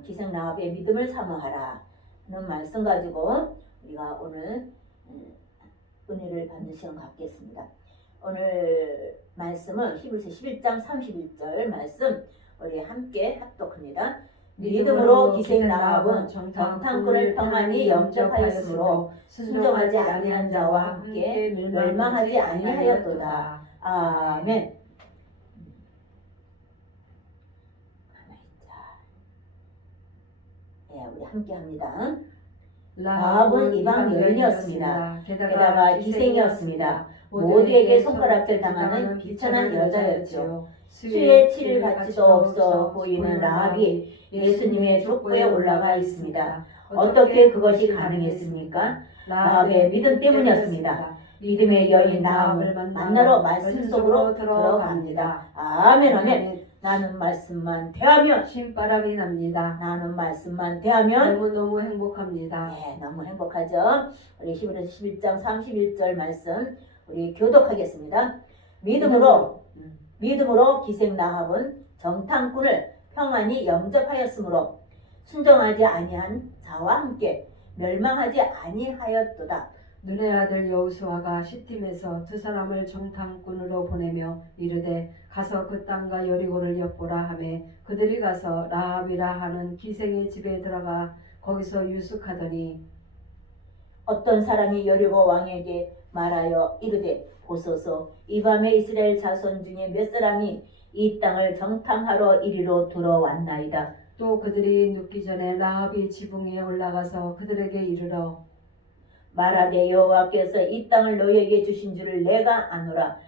기생 라합의 믿음을 사모하라 는 말씀 가지고 우리가 오늘 은혜를 받는 시간 갖겠습니다. 오늘 말씀은 히브리서 11장 31절 말씀 우리 함께 합독합니다. 믿음으로 기생 라합은 정탐꾼을 평안히 영접하였으므로 순종하지 아니한 자와 함께 멸망하지 아니하였도다. 아멘. 우리 함께 합니다. 라합은 이방 여인이었습니다. 게다가 기생이었습니다. 모두에게 손가락질 당하는 비천한 여자였죠. 수에 칠 가치도 없어 보이는 라합이 예수님의 족보에 올라가 있습니다. 어떻게 그것이 가능했습니까? 라합의 믿음 때문이었습니다. 믿음의 여인 라합을 만나러 말씀 속으로 들어갑니다. 아멘 아멘. 나는 말씀만 대하면 신바람이 납니다. 나는 말씀만 대하면 너무 행복합니다. 네, 너무 행복하죠. 우리 히브리서 11장 31절 말씀 우리 교독하겠습니다. 믿음으로 기생 라합은 정탐꾼을 평안히 영접하였으므로 순종하지 아니한 자와 함께 멸망하지 아니하였도다. 눈의 아들 여호수아가 시팀에서 두 사람을 정탐꾼으로 보내며 이르되 가서 그 땅과 여리고를 엿보라 하매 그들이 가서 라합이라 하는 기생의 집에 들어가 거기서 유숙하더니 어떤 사람이 여리고 왕에게 말하여 이르되 보소서 이 밤에 이스라엘 자손 중에 몇 사람이 이 땅을 정탐하러 이리로 들어왔나이다. 또 그들이 눕기 전에 라합이 지붕 위에 올라가서 그들에게 이르러 말하되 여호와께서 이 땅을 너희에게 주신 줄을 내가 아노라.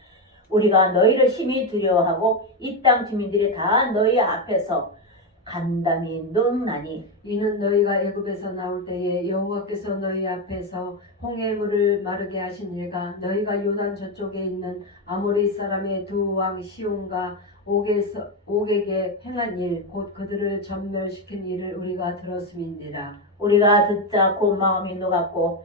우리가 너희를 심히 두려워하고 이 땅 주민들이 다 너희 앞에서 간담이 녹나니 이는 너희가 애굽에서 나올 때에 여호와께서 너희 앞에서 홍해 물을 마르게 하신 일과 너희가 요단 저쪽에 있는 아모리 사람의 두 왕 시온과 옥에게 행한 일 곧 그들을 전멸시킨 일을 우리가 들었음인니라. 우리가 듣자 곧 마음이 녹았고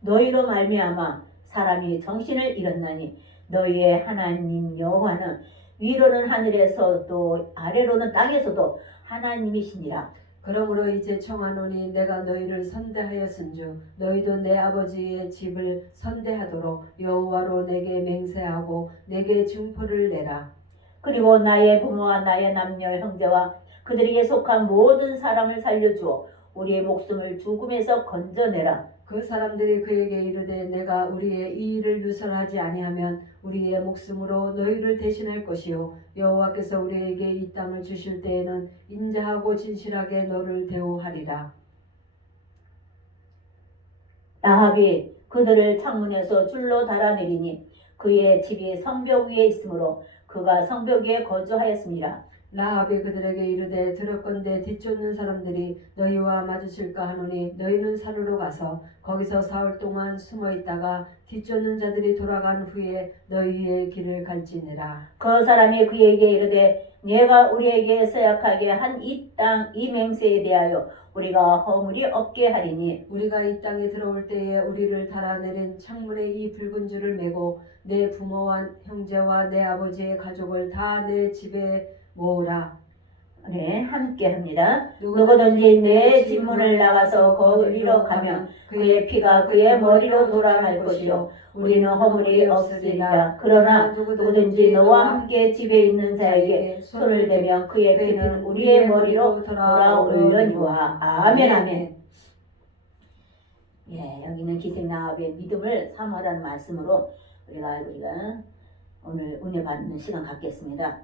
너희로 말미암아 사람이 정신을 잃었나니 너희의 하나님 여호와는 위로는 하늘에서도 아래로는 땅에서도 하나님이시니라. 그러므로 이제 청하노니 내가 너희를 선대하였은즉 너희도 내 아버지의 집을 선대하도록 여호와로 내게 맹세하고 내게 증포를 내라. 그리고 나의 부모와 나의 남녀 형제와 그들에게 속한 모든 사람을 살려주어 우리의 목숨을 죽음에서 건져내라. 그 사람들이 그에게 이르되 내가 우리의 이 일을 누설하지 아니하면 우리의 목숨으로 너희를 대신할 것이요 여호와께서 우리에게 이 땅을 주실 때에는 인자하고 진실하게 너를 대우하리라. 라합이 그들을 창문에서 줄로 달아내리니 그의 집이 성벽 위에 있으므로 그가 성벽 위에 거주하였습니다. 라합이 그들에게 이르되 들었건대 뒤쫓는 사람들이 너희와 마주칠까 하노니 너희는 산으로 가서 거기서 사흘 동안 숨어 있다가 뒤쫓는 자들이 돌아간 후에 너희의 길을 갈지니라. 그 사람이 그에게 이르되 네가 우리에게 서약하게 한 이 땅 이 맹세에 대하여 우리가 허물이 없게 하리니 우리가 이 땅에 들어올 때에 우리를 달아내린 창문에 이 붉은 줄을 메고 내 부모와 형제와 내 아버지의 가족을 다 내 집에 모으라. 네, 함께 합니다. 누구든지 내 집문을 나가서 거리로 가면 그의 피가 그의 머리로 돌아갈 것이요 우리는 허물이 없으리라. 그러나 누구든지 너와 함께 집에 있는 자에게 손을 대면 그의 피는 우리의 머리로 돌아오려니와. 아멘 아멘. 예, 여기는 기생 라합의 믿음을 사모하라는 말씀으로 우리가 오늘 은혜 받는 시간 갖겠습니다.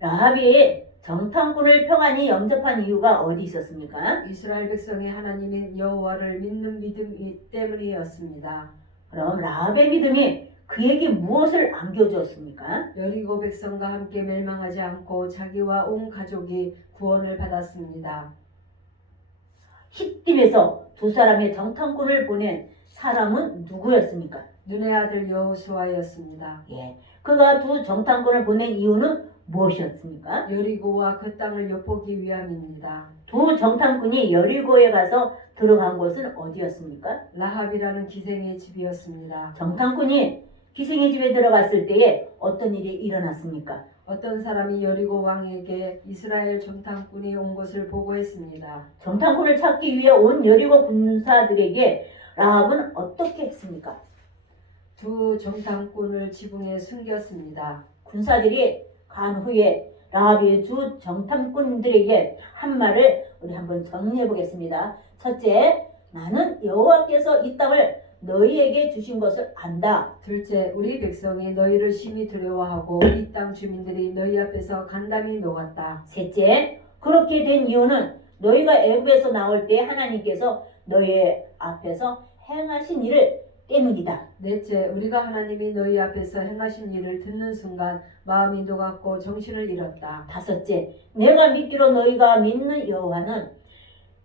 라합이 정탐꾼을 평안히 영접한 이유가 어디 있었습니까? 이스라엘 백성이 하나님인 여호와를 믿는 믿음 때문이었습니다. 그럼 라합의 믿음이 그에게 무엇을 안겨주었습니까? 여리고 백성과 함께 멸망하지 않고 자기와 온 가족이 구원을 받았습니다. 시딤에서 두 사람의 정탐꾼을 보낸 사람은 누구였습니까? 눈의 아들 여호수아였습니다. 예, 그가 두 정탐꾼을 보낸 이유는 무엇이었습니까? 여리고와 그 땅을 엿보기 위함입니다. 두 정탐꾼이 여리고에 가서 들어간 곳은 어디였습니까? 라합이라는 기생의 집이었습니다. 정탐꾼이 기생의 집에 들어갔을 때에 어떤 일이 일어났습니까? 어떤 사람이 여리고 왕에게 이스라엘 정탐꾼이 온 것을 보고했습니다. 정탐꾼을 찾기 위해 온 여리고 군사들에게 라합은 어떻게 했습니까? 두 정탐꾼을 지붕에 숨겼습니다. 군사들이 간 후에 라합이 두 정탐꾼들에게 한 말을 우리 한번 정리해 보겠습니다. 첫째, 나는 여호와께서 이 땅을 너희에게 주신 것을 안다. 둘째, 우리 백성이 너희를 심히 두려워하고 이 땅 주민들이 너희 앞에서 간담이 녹았다. 셋째, 그렇게 된 이유는 너희가 애굽에서 나올 때 하나님께서 너희 앞에서 행하신 일을 때문이다. 넷째, 우리가 하나님이 너희 앞에서 행하신 일을 듣는 순간 마음이 녹았고 정신을 잃었다. 다섯째, 내가 믿기로 너희가 믿는 여호와는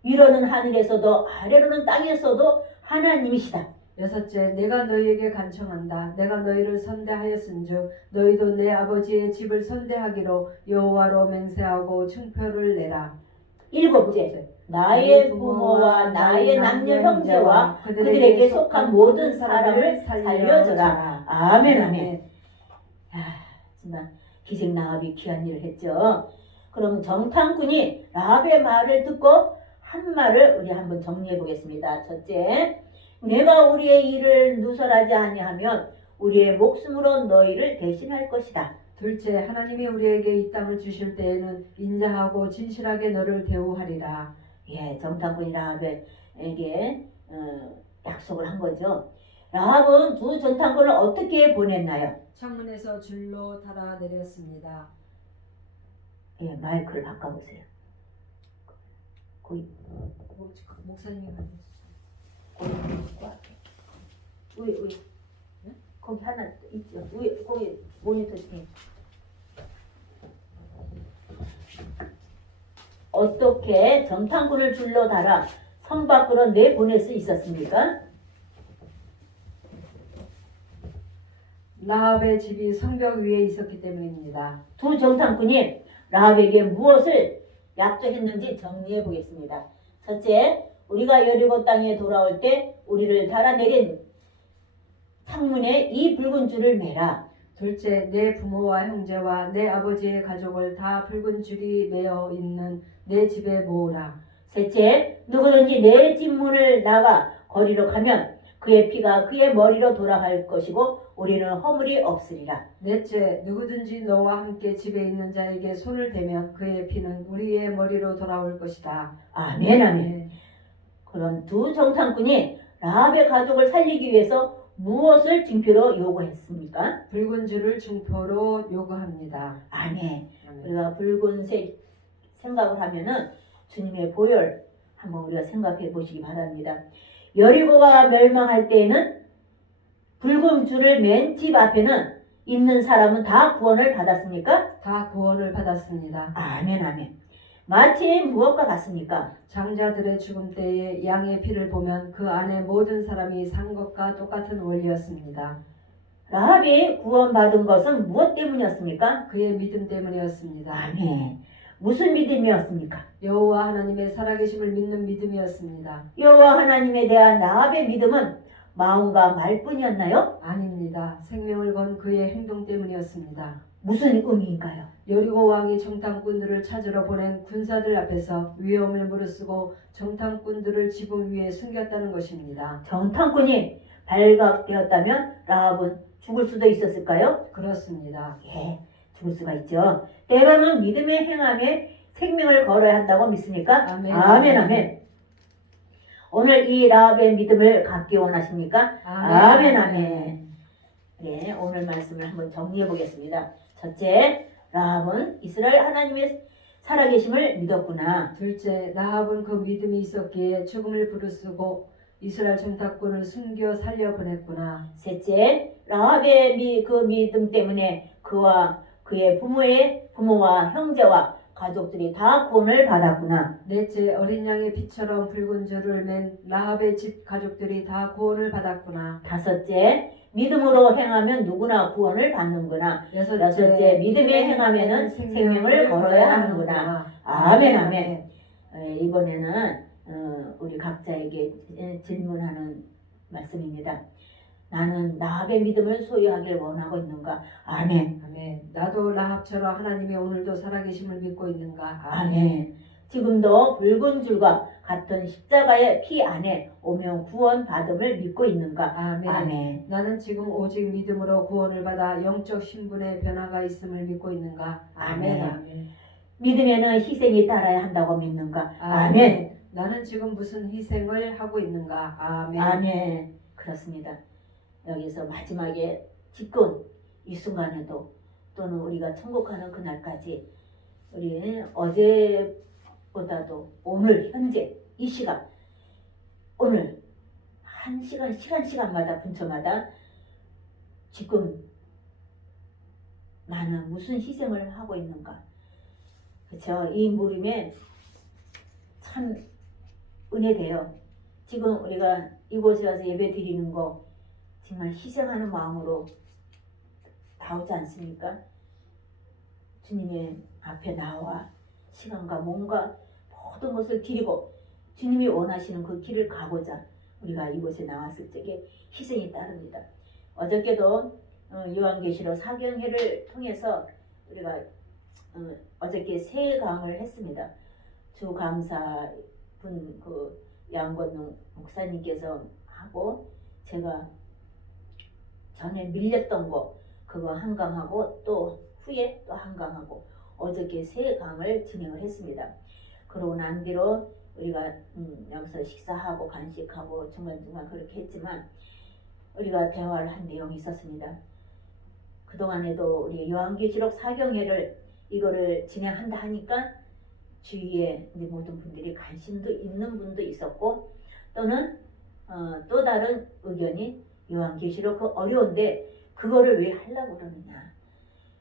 위로는 하늘에서도 아래로는 땅에서도 하나님이시다. 여섯째, 내가 너희에게 간청한다. 내가 너희를 선대하였은즉 너희도 내 아버지의 집을 선대하기로 여호와로 맹세하고 증표를 내라. 일곱째, 나의 부모와 나의 남녀 형제와 그들에게 속한 모든 사람을 살려줘라. 아멘, 아멘. 정말 기생 라합이 귀한 일을 했죠. 그럼 정탐꾼이 라합의 말을 듣고 한 말을 우리 한번 정리해 보겠습니다. 첫째, 내가 우리의 일을 누설하지 아니하면 우리의 목숨으로 너희를 대신할 것이다. 둘째, 하나님이 우리에게 이 땅을 주실 때에는 인자하고 진실하게 너를 대우하리라. 예, 정탐꾼이 라합에게 약속을 한 거죠. 라합은 두 정탐꾼을 어떻게 보냈나요? 창문에서 줄로 달아 내렸습니다. 예, 마이크를 바꿔보세요. 거기 목사님이 만드셨어요. 위에 거기 하나 있죠. 위에 거기 모니터 스크린. 어떻게 정탐꾼을 줄로 달아 성 밖으로 내보낼 수 있었습니까? 라합의 집이 성벽 위에 있었기 때문입니다. 두 정탐꾼이 라합에게 무엇을 약속했는지 정리해 보겠습니다. 첫째, 우리가 여리고 땅에 돌아올 때 우리를 달아내린 창문에 이 붉은 줄을 매라. 둘째, 내 부모와 형제와 내 아버지의 가족을 다 붉은 줄이 매어 있는 내 집에 모으라. 셋째, 누구든지 내 집 문을 나가 거리로 가면 그의 피가 그의 머리로 돌아갈 것이고 우리는 허물이 없으리라. 넷째, 누구든지 너와 함께 집에 있는 자에게 손을 대면 그의 피는 우리의 머리로 돌아올 것이다. 아멘, 아멘. 그럼 두 정탐꾼이 라합의 가족을 살리기 위해서 무엇을 징표로 요구했습니까? 붉은 줄을 증표로 요구합니다. 아멘. 우리가 붉은색 생각을 하면은 주님의 보혈 한번 우리가 생각해 보시기 바랍니다. 여리고가 멸망할 때에는 붉은 줄을 맨 집 앞에는 있는 사람은 다 구원을 받았습니까? 다 구원을 받았습니다. 아멘, 아멘. 마치 무엇과 같습니까? 장자들의 죽음 때에 양의 피를 보면 그 안에 모든 사람이 산 것과 똑같은 원리였습니다. 라합이 구원받은 것은 무엇 때문이었습니까? 그의 믿음 때문이었습니다. 아멘. 무슨 믿음이었습니까? 여호와 하나님의 살아계심을 믿는 믿음이었습니다. 여호와 하나님에 대한 라합의 믿음은 마음과 말뿐이었나요? 아닙니다. 생명을 건 그의 행동 때문이었습니다. 무슨 의미인가요? 여리고 왕이 정탐꾼들을 찾으러 보낸 군사들 앞에서 위험을 무릅쓰고 정탐꾼들을 지붕 위에 숨겼다는 것입니다. 정탐꾼이 발각되었다면 라합은 죽을 수도 있었을까요? 그렇습니다. 예, 죽을 수가 있죠. 때로는 믿음의 행함에 생명을 걸어야 한다고 믿습니까? 아멘. 아멘, 아멘. 오늘 이 라합의 믿음을 갖기 원하십니까? 아멘, 아멘. 예, 오늘 말씀을 한번 정리해 보겠습니다. 첫째, 라합은 이스라엘 하나님의 살아계심을 믿었구나. 둘째, 라합은 그 믿음이 있었기에 죽음을 부르쓰고 이스라엘 정탐꾼을 숨겨 살려 보냈구나. 셋째, 라합의 그 믿음 때문에 그와 그의 부모와 형제와 가족들이 다 구원을 받았구나. 넷째, 어린 양의 피처럼 붉은 줄을 맨 라합의 집 가족들이 다 구원을 받았구나. 다섯째, 믿음으로 행하면 누구나 구원을 받는구나. 여섯째, 믿음에 행하면은 생명을 걸어야 하는구나. 아멘, 아멘. 이번에는 우리 각자에게 질문하는 말씀입니다. 나는 라합의 믿음을 소유하길 원하고 있는가? 아멘. 아멘. 나도 라합처럼 하나님의 오늘도 살아계심을 믿고 있는가? 아멘. 지금도 붉은 줄과 같은 십자가의 피 안에 오면 구원 받음을 믿고 있는가? 아멘. 아멘. 나는 지금 오직 믿음으로 구원을 받아 영적 신분의 변화가 있음을 믿고 있는가? 아멘. 아멘. 믿음에는 희생이 따라야 한다고 믿는가? 아멘. 나는 지금 무슨 희생을 하고 있는가? 아멘. 아멘. 그렇습니다. 여기서 마지막에 지금 이 순간에도 또는 우리가 천국 가는 그날까지 우리 어제보다도 오늘 현재 이 시간 오늘 한 시간마다 분초마다 지금 나는 무슨 희생을 하고 있는가? 그렇죠? 이 물음에 참 은혜돼요. 지금 우리가 이곳에 와서 예배 드리는 거 정말 희생하는 마음으로 나오지 않습니까? 주님의 앞에 나와 시간과 몸과 모든 것을 드리고 주님이 원하시는 그 길을 가고자 우리가 이곳에 나왔을 적에 희생이 따릅니다. 어저께도 요한계시록 4경회를 통해서 우리가 어저께 세 강을 했습니다. 주감사분 그 양건웅 목사님께서 하고 제가 전에 밀렸던 거 그거 한 강하고 또 후에 또 한 강하고 어저께 세 강을 진행을 했습니다. 그러고 난 뒤로 우리가 여기서 식사하고 간식하고 중간중간 그렇게 했지만 우리가 대화를 한 내용이 있었습니다. 그동안에도 우리 요한계시록 4경회를 이거를 진행한다 하니까 주위에 이제 모든 분들이 관심도 있는 분도 있었고 또는 또 다른 의견이 요한계시록 그 어려운데 그거를 왜 하려고 그러느냐.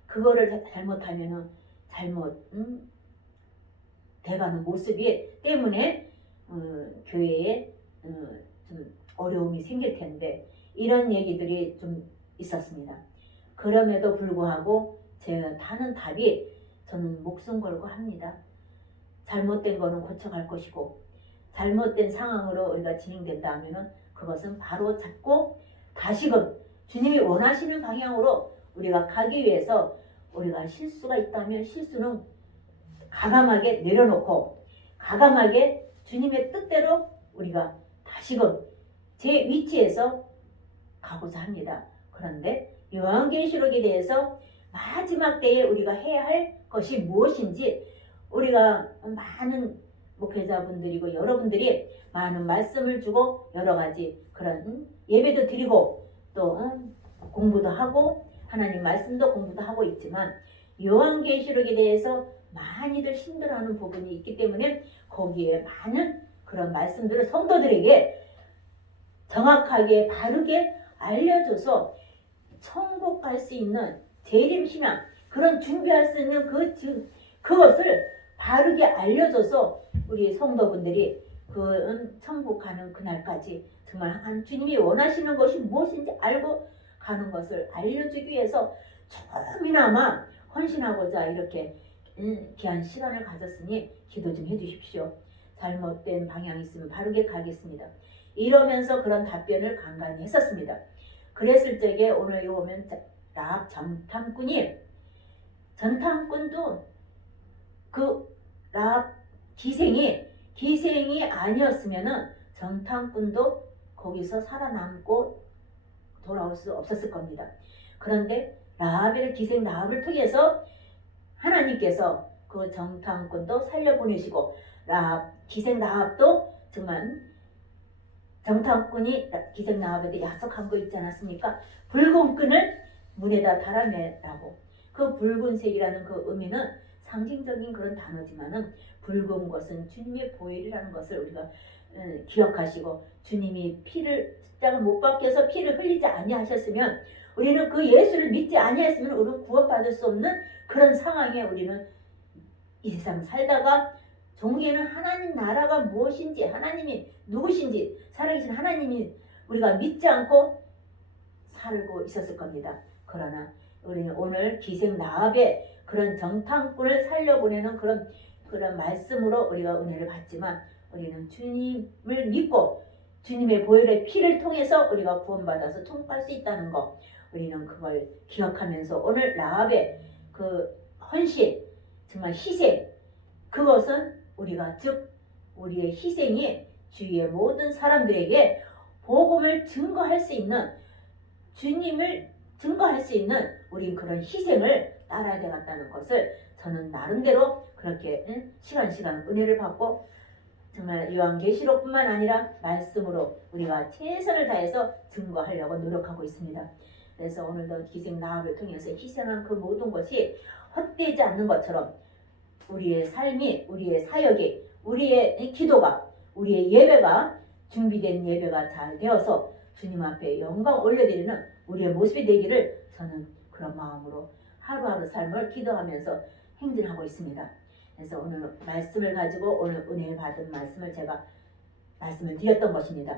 그거를 잘못하면은 잘못 돼가는 모습이 때문에 교회에 좀 어려움이 생길 텐데 이런 얘기들이 좀 있었습니다. 그럼에도 불구하고 제가 하는 답이 저는 목숨 걸고 합니다. 잘못된 거는 고쳐갈 것이고 잘못된 상황으로 우리가 진행된다 하면은 그것은 바로 잡고 다시금 주님이 원하시는 방향으로 우리가 가기 위해서 우리가 실수가 있다면 실수는 가감하게 내려놓고 가감하게 주님의 뜻대로 우리가 다시금 제 위치에서 가고자 합니다. 그런데 요한계시록에 대해서 마지막 때에 우리가 해야 할 것이 무엇인지 우리가 많은 목회자분들이고 여러분들이 많은 말씀을 주고 여러 가지 그런 예배도 드리고 또 공부도 하고 하나님 말씀도 공부도 하고 있지만 요한계시록에 대해서 많이들 힘들어하는 부분이 있기 때문에 거기에 많은 그런 말씀들을 성도들에게 정확하게 바르게 알려줘서 천국 갈 수 있는 재림신앙 그런 준비할 수 있는 그것을 바르게 알려줘서 우리 성도분들이 그 천국 가는 그날까지 정말 한 주님이 원하시는 것이 무엇인지 알고 가는 것을 알려주기 위해서 조금이나마 헌신하고자 이렇게 귀한 시간을 가졌으니 기도 좀 해주십시오. 잘못된 방향이 있으면 바르게 가겠습니다. 이러면서 그런 답변을 간간히 했었습니다. 그랬을 적에 오늘 보면 라합 전탐꾼도 그 라합 기생이 아니었으면은 전탐꾼도 거기서 살아남고 돌아올 수 없었을 겁니다. 그런데 기생 라합을 통해서 하나님께서 그 전탐꾼도 살려보내시고 기생 라합도 정말 정탐꾼이 기생 라합에게 약속한 거 있지 않았습니까? 붉은 끈을 문에다 달아매라고. 그 붉은색이라는 그 의미는 상징적인 그런 단어지만은 붉은 것은 주님의 보혈이라는 것을 우리가 기억하시고 주님이 십자가 못 박혀서 피를 흘리지 아니하셨으면 우리는 그 예수를 믿지 아니했으면 우리는 구원받을 수 없는 그런 상황에 우리는 이 세상 살다가 종에는 하나님 나라가 무엇인지 하나님이 누구신지 살아계신 하나님이 우리가 믿지 않고 살고 있었을 겁니다. 그러나 우리는 오늘 기생 라합의 그런 정탐꾼을 살려보내는 그런 말씀으로 우리가 은혜를 받지만 우리는 주님을 믿고 주님의 보혈의 피를 통해서 우리가 구원받아서 통과할 수 있다는 거, 우리는 그걸 기억하면서 오늘 라합의 그 헌신, 정말 희생, 그것은 우리가 즉 우리의 희생이 주위의 모든 사람들에게 복음을 증거할 수 있는, 주님을 증거할 수 있는 우린 그런 희생을 따라야 되겠다는 것을 저는 나름대로 그렇게 시간 은혜를 받고, 정말 요한계시록뿐만 아니라 말씀으로 우리가 최선을 다해서 증거하려고 노력하고 있습니다. 그래서 오늘도 기생 라합을 통해서 희생한 그 모든 것이 헛되지 않는 것처럼 우리의 삶이, 우리의 사역이, 우리의 기도가, 우리의 예배가 준비된 예배가 잘 되어서 주님 앞에 영광 올려드리는 우리의 모습이 되기를 저는 그런 마음으로 하루하루 삶을 기도하면서 행진하고 있습니다. 그래서 오늘 말씀을 가지고 오늘 은혜 받은 말씀을 제가 말씀을 드렸던 것입니다.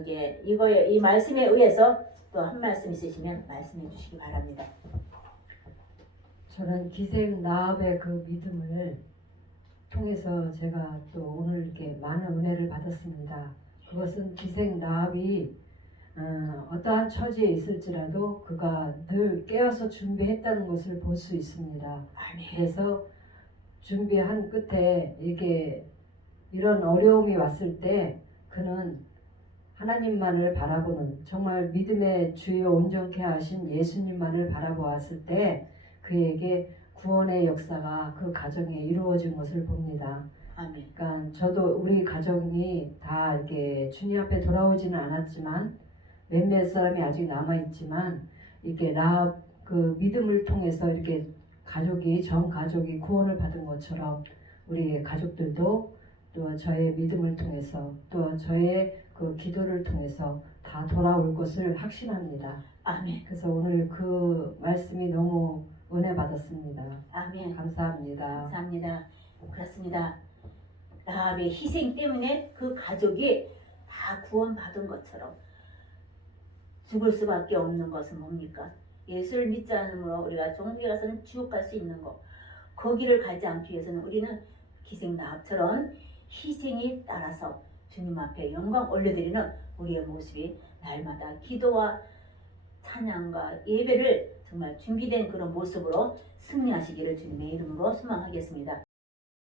이게 이거에 이 말씀에 의해서 또 한 말씀 있으시면 말씀해 주시기 바랍니다. 저는 기생 라합의 그 믿음을 통해서 제가 또 오늘 이렇게 많은 은혜를 받았습니다. 그것은 기생 라합이 어떠한 처지에 있을지라도 그가 늘 깨어서 준비했다는 것을 볼 수 있습니다. 아멘. 그래서 준비한 끝에 이게 이런 어려움이 왔을 때 그는 하나님만을 바라보는, 정말 믿음의 주요 온전케 하신 예수님만을 바라보았을 때 그에게 구원의 역사가 그 가정에 이루어진 것을 봅니다. 아멘. 그러니까 저도 우리 가정이 다 이렇게 주님 앞에 돌아오지는 않았지만 몇몇 사람이 아직 남아 있지만 이게 라합 그 믿음을 통해서 이렇게 전 가족이 구원을 받은 것처럼 우리 가족들도 또 저의 믿음을 통해서 또 저의 그 기도를 통해서 다 돌아올 것을 확신합니다. 아멘. 그래서 오늘 그 말씀이 너무 은혜 받았습니다. 아멘. 감사합니다. 감사합니다. 그렇습니다. 라합의 희생 때문에 그 가족이 다 구원받은 것처럼 죽을 수밖에 없는 것은 뭡니까? 예수를 믿지 않으므로 우리가 종교에 가서는 지옥 갈 수 있는 것, 거기를 가지 않기 위해서는 우리는 기생 라합처럼 희생이 따라서 주님 앞에 영광 올려드리는 우리의 모습이 날마다 기도와 찬양과 예배를 정말 준비된 그런 모습으로 승리하시기를 주님의 이름으로 소망하겠습니다.